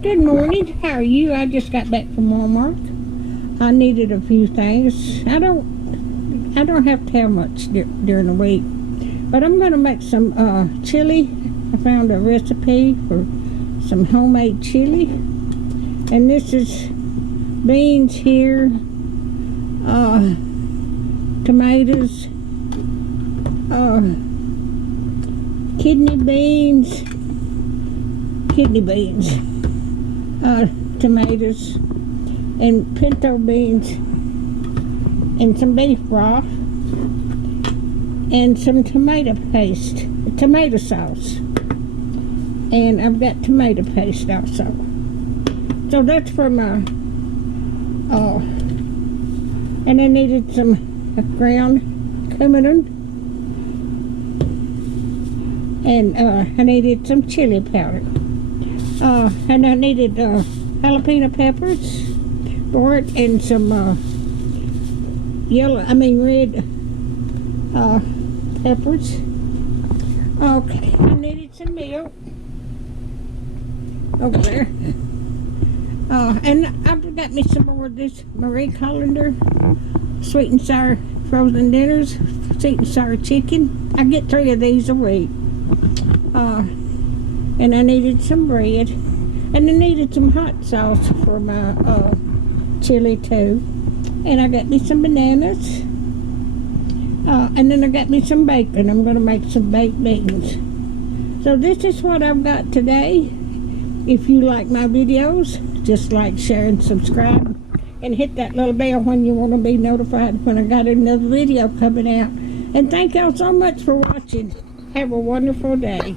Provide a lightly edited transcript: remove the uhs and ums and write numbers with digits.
Good morning. How are you? I just got back from Walmart. I needed a few things. I don't have to have much during the week, but I'm going to make some chili. I found a recipe for some homemade chili, and this is beans here, tomatoes, kidney beans, tomatoes, and pinto beans, and some beef broth, and some tomato sauce, and I've got tomato paste also. So that's for my, and I needed some ground cumin, and I needed some chili powder, and I needed jalapeno peppers for it, and some red peppers. Okay, I needed some milk over there. And I've got me some more of this Marie Colander sweet and sour frozen dinners, sweet and sour chicken. I get 3 of these a week. And I needed some bread, and I needed some hot sauce for my chili too. And I got me some bananas, and then I got me some bacon. I'm going to make some baked beans. So this is what I've got today. If you like my videos, just like, share, and subscribe, and hit that little bell when you want to be notified when I got another video coming out. And thank y'all so much for watching. Have a wonderful day.